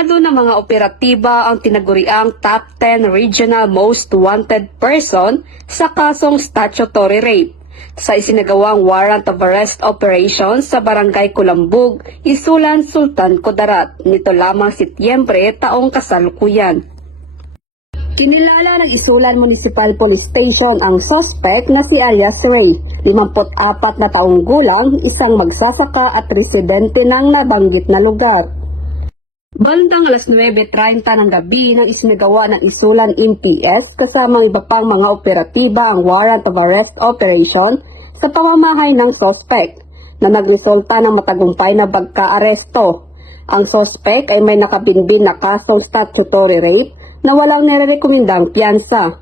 Aminado na mga operatiba ang tinaguriang Top 10 Regional Most Wanted Person sa kasong statutory rape sa isinagawang warrant of arrest operation sa Barangay Kulambug, Isulan, Sultan Kudarat nito lamang Setyembre taong kasalukuyan. Kinilala ng Isulan Municipal Police Station ang suspect na si Alias Ray, 54 na taong gulang, isang magsasaka at residente ng nabanggit na lugar. Bandang alas 9:30 ng gabi nang isinagawa ng Isulan MPS kasama iba pang mga operatiba ang warrant of arrest operation sa pamamahay ng suspect na nagresulta ng matagumpay na pagka-aresto. Ang suspect ay may nakabinbin na kasong statutory rape na walang nirerekomendang piyansa.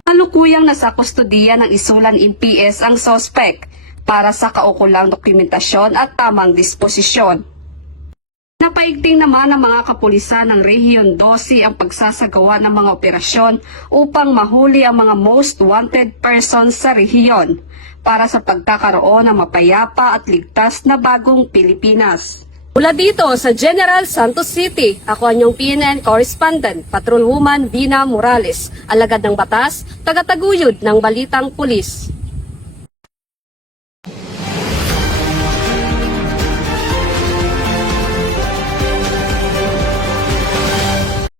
Kalukuyang nasa kustodiya ng Isulan MPS ang suspect para sa kaukulang dokumentasyon at tamang disposisyon. Napaigting naman ng mga kapulisan ng Rehiyon 12 ang pagsasagawa ng mga operasyon upang mahuli ang mga most wanted persons sa rehiyon para sa pagkakaroon ng mapayapa at ligtas na bagong Pilipinas. Mula dito sa General Santos City, ako ang inyong PNN correspondent, Patrolwoman Vina Morales, alagad ng batas, tagataguyod ng Balitang Pulis.